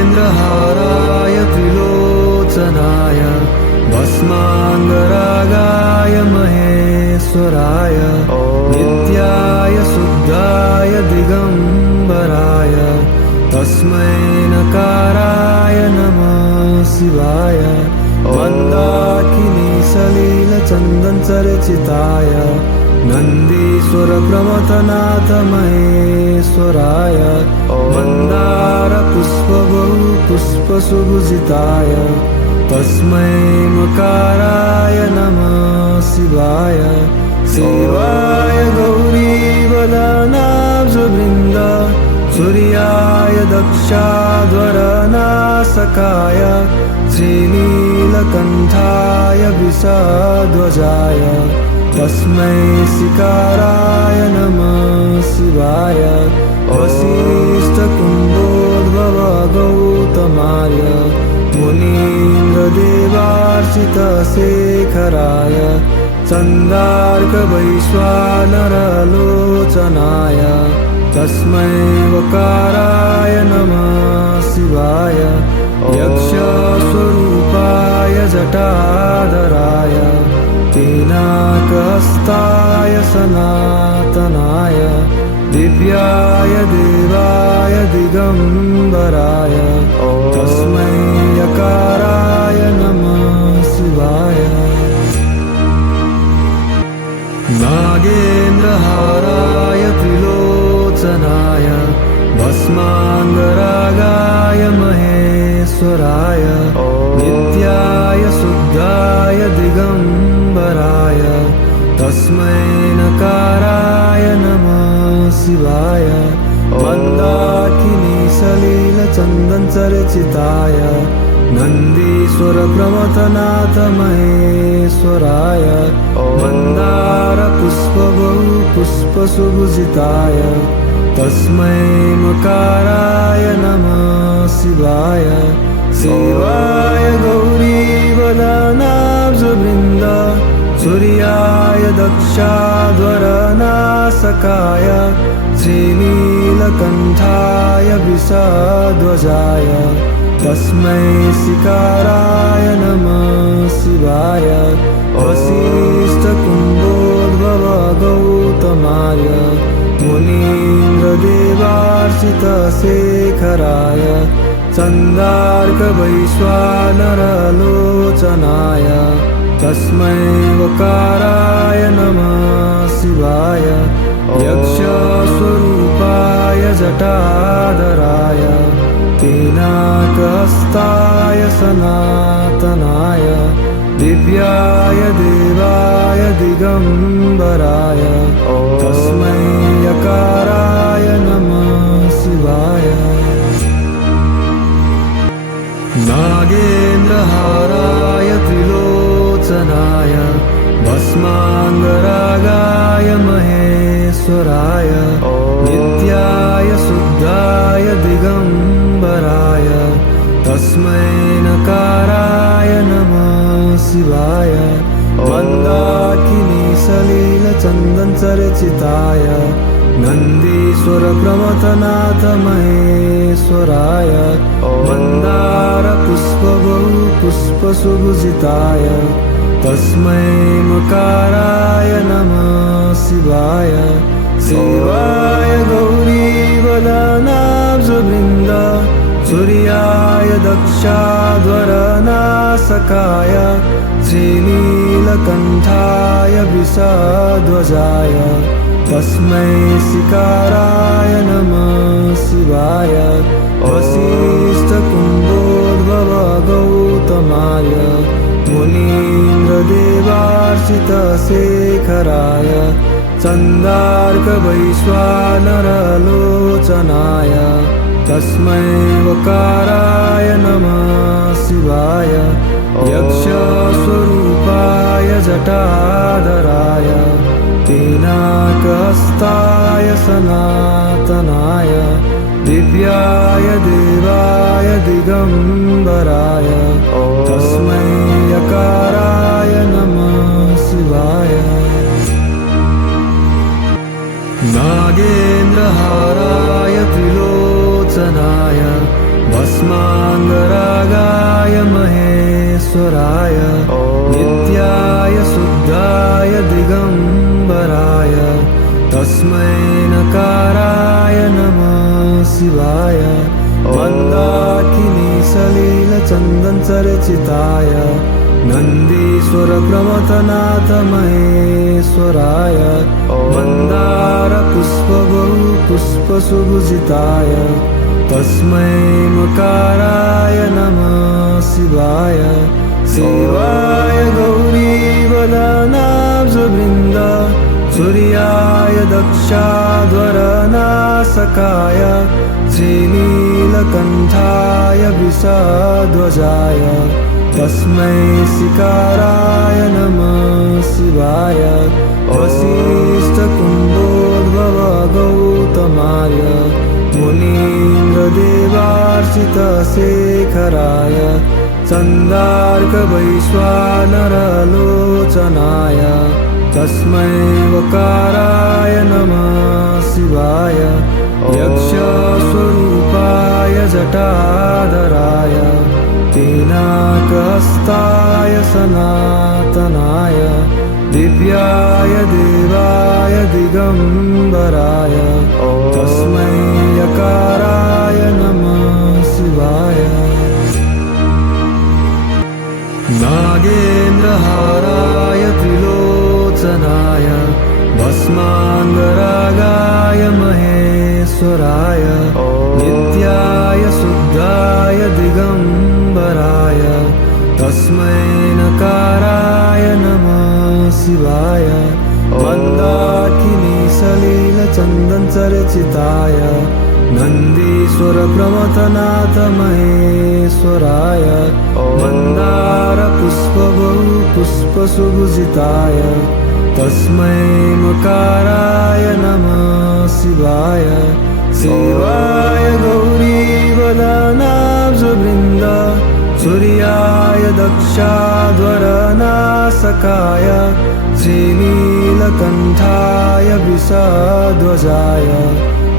नागेन्द्रहाराय त्रिलोचनाय भस्माङ्गरागाय महेश्वराय नित्याय शुद्धाय दिगम्बराय तस्मै नकाराय नमः शिवाय मन्दाकिनी सलिलचन्दनचर्चिताय नन्दीश्वर प्रमथनाथ महेश्वराय मन्दार पुष्पसुभूषिताय तस्मै मकाराय नमः शिवाय शिवाय गौरीवदनाब्जवृन्द सूर्याय दक्षाध्वरनासकाय श्रीनीलकण्ठाय विषध्वजाय तस्मै शिकाराय नमः शिवाय वसिष्ठकुम्भोद्भव गौतमाय मुनीन्द्रदेवार्चितशेखराय चन्दार्कवैश्वानरलोचनाय तस्मै वकाराय नमः शिवाय यक्षस्वरूपाय जटाधराय पिनाकहस्ताय सनातनाय दिव्याय देवाय दिगम्बराय तस्मै यकाराय नमः शिवाय नागेन्द्रहाराय त्रिलोचनाय भस्माङ्गरागाय महेश्वराय नित्याय शुद्धाय दिगम्बराय तस्मै नकाराय नमः शिवाय मन्दाकिनी सलिलचन्दनचर्चिताय नन्दीश्वर प्रमथनाथ महेश्वराय मन्दार पुष्पसुभूषिताय तस्मै मकाराय नमः शिवाय शिवाय गौरीवदनाब्जवृन्द सूर्याय दक्षाध्वरनासकाय श्रीनीलकण्ठाय विषध्वजाय तस्मै शिकाराय नमः शिवाय वसिष्ठकुम्भोद्भव गौतमाय मुनीन्द्रदेवार्चितशेखराय चन्दार्कवैश्वानरलोचनाय तस्मै वकाराय नमः शिवाय यक्षस्वरूपाय जटाधराय पिनाकहस्ताय सनातनाय दिव्याय देवाय दिगम्बराय तस्मै यकाराय नमः शिवाय नागेन्द्रहाराय त्रिलोचनाय भस्माङ्गरागाय महेश्वराय नित्याय शुद्धाय दिगम्बराय तस्मै नकाराय नमः शिवाय मन्दाकिनी सलिलचन्दनचर्चिताय नन्दीश्वर प्रमथनाथ महेश्वराय मन्दार पुष्पसुभूषिताय तस्मै मकाराय नमः शिवाय शिवाय गौरीवदनाब्जवृन्द सूर्याय दक्षाध्वरनासकाय श्रीनीलकण्ठाय विषध्वजाय तस्मै शिकाराय नमः शिवाय वसिष्ठकुम्भोद्भव गौतमाय मुनीन्द्रदेवार्चितशेखराय चन्दार्कवैश्वानरलोचनाय तस्मै वकाराय नमः शिवाय यक्षस्वरूपाय जटाधराय पिनाकहस्ताय सनातनाय दिव्याय देवाय दिगम्बराय तस्मै यकाराय नमः शिवाय नागेन्द्रहाराय त्रिलोचनाय भस्माङ्गरागाय महेश्वराय नित्याय शुद्धाय दिगम्बराय तस्मै नकाराय नमः शिवाय मन्दाकिनी सलिलचन्दनचर्चिताय नन्दीश्वर प्रमथनाथ महेश्वराय मन्दारपुष्पबहुपुष्पसुभूषिताय तस्मै मकाराय नमः शिवाय शिवाय गौरीवदनाब्जवृन्द सूर्याय दक्षाध्वरनासकाय श्रीनीलकण्ठाय वृषध्वजाय तस्मै शिकाराय नमः शिवाय वसिष्ठकुम्भोद्भव गौतमाय मुनीन्द्रदेवार्चितशेखराय चन्दार्कवैश्वानरलोचनाय तस्मै वकाराय नमः शिवाय यक्षस्वरूपाय जटाधराय पिनाकहस्ताय सनातनाय दिव्याय देवाय दिगम्बराय तस्मै यकाराय नमः शिवाय नागेन्द्रहाराय त्रिलोचनाय भस्माङ्गरागाय महेश्वराय नित्याय शुद्धाय दिगम्बराय तस्मै नकाराय नमः शिवाय मन्दाकिनी सलिलचन्दनचर्चिताय नन्दीश्वर प्रमथनाथ महेश्वराय मन्दारपुष्पबहुपुष्पसुभूषिताय तस्मै मकाराय नमः शिवाय शिवाय गौरीवदनाब्जवृन्द सूर्याय दक्षाध्वरनासकाय श्रीनीलकण्ठाय वृषध्वजाय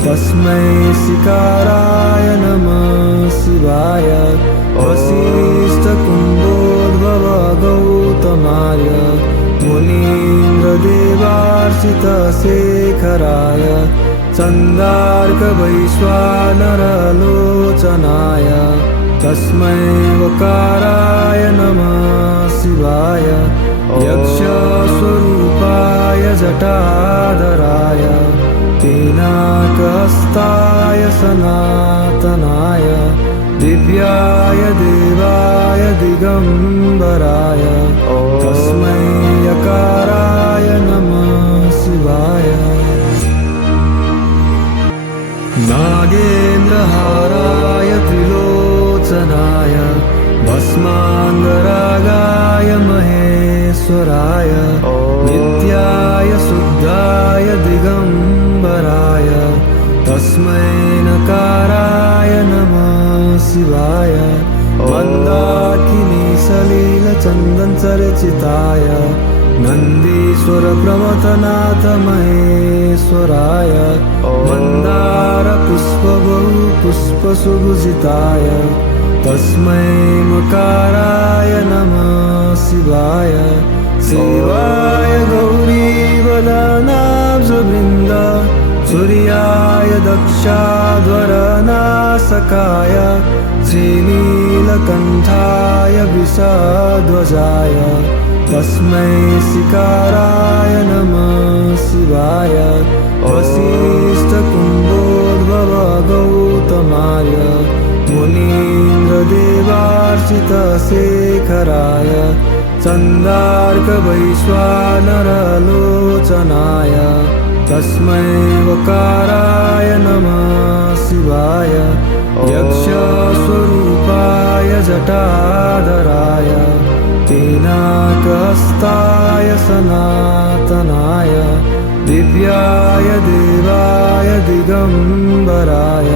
तस्मै शिकाराय नमः शिवाय वसिष्ठकुम्भोद्भव गौतमाय मुनीन्द्रदेवार्चितशेखराय चन्दार्कवैश्वानरलोचनाय तस्मै वकाराय नमः शिवाय यक्षस्वरूपाय जटाधराय पिनाकहस्ताय सनातनाय दिव्याय देवाय दिगम्बराय तस्मै यकाराय नमः शिवाय नागेन्द्रहाराय त्रिलोचनाय भस्माङ्गरागाय महेश्वराय नित्याय शुद्धाय दिगम्बराय तस्मै नकाराय नमः शिवाय मन्दाकिनी सलिलचन्दनचर्चिताय नन्दीश्वर प्रमथनाथ महेश्वराय मन्दारपुष्पबहुपुष्पसुभूषिताय तस्मै मकाराय नमः शिवाय शिवाय गौरीवदनाब्जवृन्द सूर्याय दक्षाध्वरनासकाय श्रीनीलकण्ठाय वृषध्वजाय तस्मै शिकाराय नमः शिवाय वसिष्ठकुम्भोद्भव गौतमाय मुनीन्द्रदेवार्चितशेखराय चन्दार्कवैश्वानरलोचनाय तस्मै वकाराय नमः शिवाय यक्षस्वरूपाय जटाधराय पिनाकहस्ताय सनातनाय दिव्याय देवाय दिगम्बराय